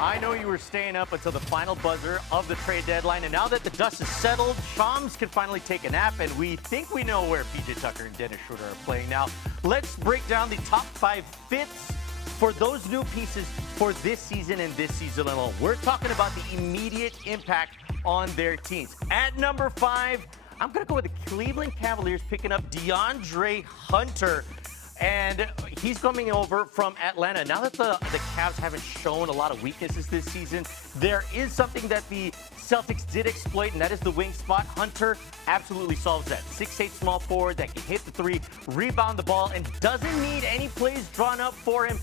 I know you were staying up until the final buzzer of the trade deadline, and now that the dust is settled, Shams can finally take a nap, and we think we know where PJ Tucker and Dennis Schroeder are playing now. Let's break down the top 5 fits for those new pieces for this season and this season alone. We're talking about the immediate impact on their teams. At number 5, I'm going to go with the Cleveland Cavaliers picking up DeAndre Hunter. And he's coming over from Atlanta. Now that the Cavs haven't shown a lot of weaknesses this season, there is something that the Celtics did exploit, and that is the wing spot. Hunter absolutely solves that. 6'8" small forward that can hit the three, rebound the ball, and doesn't need any plays drawn up for him.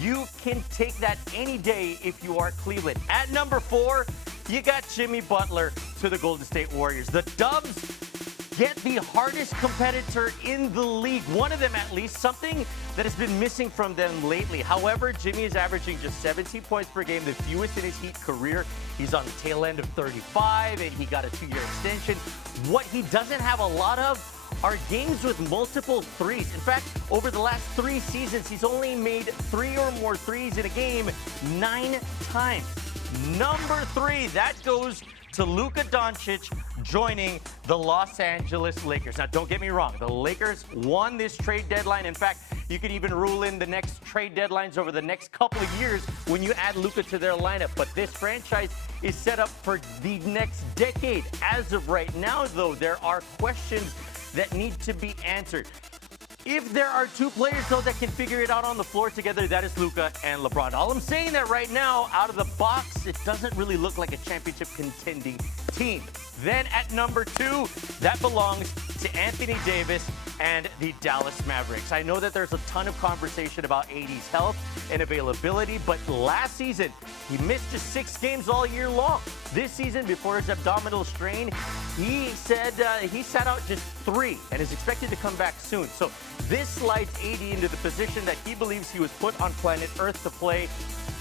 You can take that any day if you are Cleveland. At number 4, you got Jimmy Butler to the Golden State Warriors. The Dubs get the hardest competitor in the league, one of them at least, something that has been missing from them lately. However, Jimmy is averaging just 17 points per game, the fewest in his Heat career. He's on the tail end of 35, and he got a 2-year extension. What he doesn't have a lot of are games with multiple threes. In fact, over the last 3 seasons, he's only made 3 or more threes in a game 9 times. Number 3, that goes to Luka Doncic joining the Los Angeles Lakers. Now, don't get me wrong. The Lakers won this trade deadline. In fact, you could even rule in the next trade deadlines over the next couple of years when you add Luka to their lineup. But this franchise is set up for the next decade. As of right now, though, there are questions that need to be answered. If there are 2 players, though, that can figure it out on the floor together, that is Luka and LeBron. All I'm saying that right now, out of the box, it doesn't really look like a championship contending team. Then at number 2, that belongs to Anthony Davis and the Dallas Mavericks. I know that there's a ton of conversation about AD's health and availability, but last season, he missed just 6 games all year long. This season, before his abdominal strain, he said he sat out just 3 and is expected to come back soon. So this slides AD into the position that he believes he was put on planet Earth to play,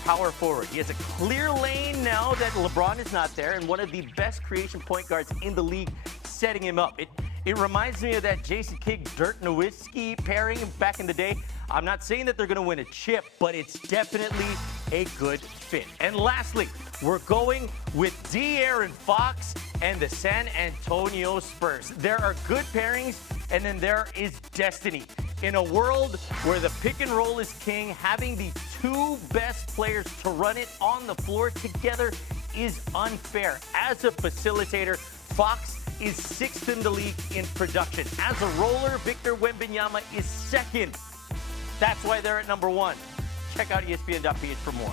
power forward. He has a clear lane now that LeBron is not there, and one of the best creation point guards in the league setting him up. It reminds me of that Jason Kidd, Dirk Nowitzki pairing back in the day. I'm not saying that they're going to win a chip, but it's definitely a good fit. And lastly, we're going with De'Aaron Fox and the San Antonio Spurs. There are good pairings, and then there is destiny. In a world where the pick and roll is king, having the 2 best players to run it on the floor together is unfair. As a facilitator, Fox is 6th in the league in production. As a roller, Victor Wembanyama is 2nd. That's why they're at number 1. Check out espn.ph for more.